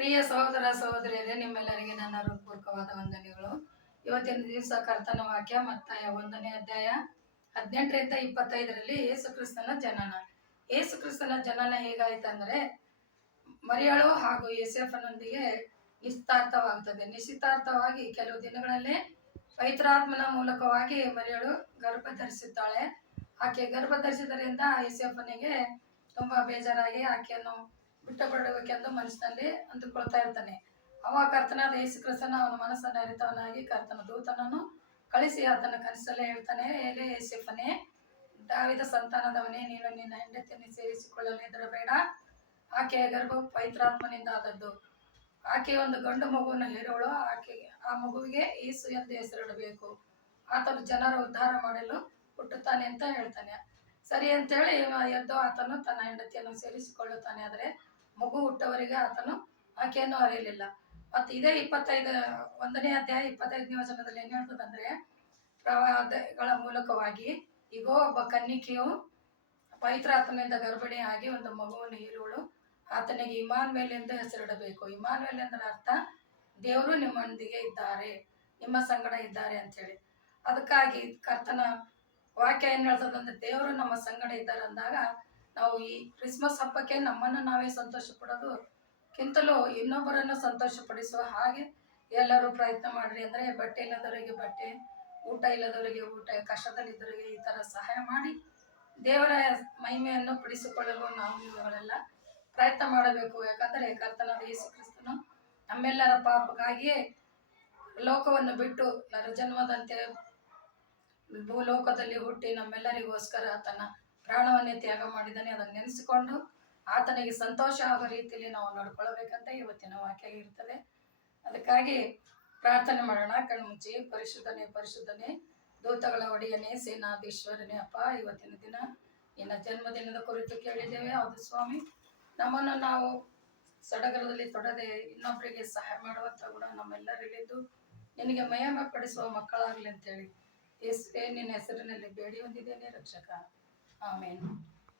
ಪ್ರಿಯ ಸಹೋದರ ಸಹೋದರಿಯರೇ, ನಿಮ್ಮೆಲ್ಲರಿಗೆ ನನ್ನ ಹೃತ್ಪೂರ್ವಕವಾದ ವಂದನೆಗಳು. ಇವತ್ತಿನ ದಿವಸ ಕರ್ತನ ವಾಕ್ಯ ಮತ್ತಾಯ 1ನೇ ಅಧ್ಯಾಯ 18ರಿಂದ 25ರಲ್ಲಿ ಯೇಸು ಕ್ರಿಸ್ತನ ಜನನ. ಯೇಸು ಕ್ರಿಸ್ತನ ಜನನ ಹೇಗಾಯ್ತಂದ್ರೆ, ಮರಿಯಳು ಹಾಗೂ ಯೋಸೇಫನೊಂದಿಗೆ ನಿಶ್ಚಿತಾರ್ಥವಾಗಿ ಕೆಲವು ದಿನಗಳಲ್ಲೇ ಪವಿತ್ರಾತ್ಮನ ಮೂಲಕವಾಗಿ ಮರಿಯಳು ಗರ್ಭ ಧರಿಸುತ್ತಾಳೆ. ಆಕೆ ಗರ್ಭ ಧರಿಸಿದ್ದರಿಂದ ಯೋಸೇಫನಿಗೆ ತುಂಬಾ ಬೇಜಾರಾಗಿ ಆಕೆಯನ್ನು ಬಿಟ್ಟು ಬಿಡಬೇಕೆಂದು ಮನಸ್ಸಿನಲ್ಲಿ ಅಂದುಕೊಳ್ತಾ ಇರ್ತಾನೆ. ಅವಾಗ ಕರ್ತನಾದ ಯೇಸು ಕ್ರಿಸ್ತನ ಅವನ ಮನಸ್ಸನ್ನು ಅರಿತವನಾಗಿ ಕರ್ತನ ದೂತನನ್ನು ಕಳಿಸಿ ಆತನ ಕನಸಲ್ಲೇ ಹೇಳ್ತಾನೆ, ಏಲೇ ಯೋಸೇಫನೇ, ದಾವೀದ ಸಂತಾನದವನೇ, ನೀನು ನಿನ್ನ ಹೆಂಡತಿಯನ್ನು ಸೇರಿಸಿಕೊಳ್ಳಲು ಹೆದರಬೇಡ. ಆಕೆಯ ಗರ್ಭ ಪವಿತ್ರಾತ್ಮನಿಂದ ಆದದ್ದು. ಆಕೆ ಒಂದು ಗಂಡು ಮಗುವನ್ನು ಹೆರುವಳು. ಆ ಮಗುವಿಗೆ ಯೇಸು ಎಂದು ಹೆಸರಿಡಬೇಕು. ಆತನು ಜನರ ಉದ್ಧಾರ ಮಾಡಲು ಹುಟ್ಟುತ್ತಾನೆ ಅಂತ ಹೇಳ್ತಾನೆ. ಸರಿ ಅಂತೇಳಿ ಎದ್ದು ಆತನು ತನ್ನ ಹೆಂಡತಿಯನ್ನು ಸೇರಿಸಿಕೊಳ್ಳುತ್ತಾನೆ. ಆದರೆ ಮಗು ಹುಟ್ಟವರೆಗೆ ಆತನು ಆಕೆಯನ್ನು ಅರಿಯಲಿಲ್ಲ. ಮತ್ತು ಇದೇ 1ನೇ ಅಧ್ಯಾಯ 25ನೇ ವಚನದಲ್ಲಿ ಏನ್ ಹೇಳ್ತದಂದ್ರೆ, ಪ್ರವಾದಗಳ ಮೂಲಕವಾಗಿ ಈಗೋ ಒಬ್ಬ ಕನ್ನಿಕೆಯು ಪವಿತ್ರಾತ್ಮನಿಂದ ಗರ್ಭಿಣಿಯಾಗಿ ಒಂದು ಮಗುವನ್ನು ಹೆರುವಳು. ಆತನಿಗೆ ಇಮ್ಮಾನುವೇಲ್ ಎಂದು ಹೆಸರಿಡಬೇಕು. ಇಮ್ಮಾನುವೇಲ್ ಎಂದರ ಅರ್ಥ ದೇವರು ನಿಮ್ಮೊಂದಿಗೆ ಇದ್ದಾರೆ, ನಿಮ್ಮ ಸಂಗಡ ಇದ್ದಾರೆ ಅಂತೇಳಿ. ಅದಕ್ಕಾಗಿ ಕರ್ತನ ವಾಕ್ಯ ಏನ್ ಹೇಳ್ತದಂದ್ರೆ, ದೇವರು ನಮ್ಮ ಸಂಗಡ ಇದ್ದಾರೆ ಅಂದಾಗ ನಾವು ಈ ಕ್ರಿಸ್ಮಸ್ ಹಬ್ಬಕ್ಕೆ ನಮ್ಮನ್ನು ನಾವೇ ಸಂತೋಷ ಪಡೋದಕ್ಕಿಂತಲೂ ಇನ್ನೊಬ್ಬರನ್ನು ಸಂತೋಷ ಪಡಿಸುವ ಹಾಗೆ ಎಲ್ಲರೂ ಪ್ರಯತ್ನ ಮಾಡ್ರಿ. ಅಂದ್ರೆ ಬಟ್ಟೆ ಇಲ್ಲದವರಿಗೆ ಬಟ್ಟೆ, ಊಟ ಇಲ್ಲದವರಿಗೆ ಊಟ, ಕಷ್ಟದಲ್ಲಿದ್ದವರಿಗೆ ಈ ತರ ಸಹಾಯ ಮಾಡಿ ದೇವರ ಮಹಿಮೆಯನ್ನು ಪಡಿಸಿಕೊಳ್ಳಲು ನಾವು ಇವರೆಲ್ಲ ಪ್ರಯತ್ನ ಮಾಡಬೇಕು. ಯಾಕಂದ್ರೆ ಕರ್ತನಾದ ಯೇಸು ಕ್ರಿಸ್ತನು ನಮ್ಮೆಲ್ಲರ ಪಾಪಕ್ಕಾಗಿಯೇ ಲೋಕವನ್ನು ಬಿಟ್ಟು ನರಜನ್ಮದಂತೆ ಭೂಲೋಕದಲ್ಲಿ ಹುಟ್ಟಿ ನಮ್ಮೆಲ್ಲರಿಗೋಸ್ಕರ ತನ್ನ ಪ್ರಾಣವನ್ನೇ ತ್ಯಾಗ ಮಾಡಿದ್ದಾನೆ. ಅದನ್ನು ನೆನೆಸಿಕೊಂಡು ಆತನಿಗೆ ಸಂತೋಷ ಆಗೋ ರೀತಿಯಲ್ಲಿ ನಾವು ನಡ್ಕೊಳ್ಬೇಕಂತ ಇವತ್ತಿನ ವಾಕ್ಯ ಇರ್ತದೆ. ಅದಕ್ಕಾಗಿ ಪ್ರಾರ್ಥನೆ ಮಾಡೋಣ. ಕಣ್ಮುಚ್ಚಿ. ಪರಿಶುದ್ಧನೇ ಪರಿಶುದ್ಧನೇ, ದೂತಗಳ ಒಡೆಯನೇ, ಸೇನಾಧೀಶ್ವರನೇ, ಅಪ್ಪ, ಇವತ್ತಿನ ದಿನ ನಿನ್ನ ಜನ್ಮದಿನದ ಕುರಿತು ಕೇಳಿದ್ದೇವೆ. ಹೌದು ಸ್ವಾಮಿ, ನಮ್ಮನ್ನು ನಾವು ಸಡಗರದಲ್ಲಿ ತೊಡದೆ ಇನ್ನೊಬ್ಬರಿಗೆ ಸಹಾಯ ಮಾಡುವಂಥ ಗುಣ ನಮ್ಮೆಲ್ಲರಲ್ಲಿದ್ದು ನಿನಗೆ ಮಹಿಮೆ ಪಡಿಸುವ ಮಕ್ಕಳಾಗಲಿ ಅಂತೇಳಿ ಯೇಸುವೇ ನಿನ್ನ ಹೆಸರಿನಲ್ಲಿ ಬೇಡಿ ಹೊಂದಿದ್ದೇನೆ ರಕ್ಷಕ. ಆಮೇನ್.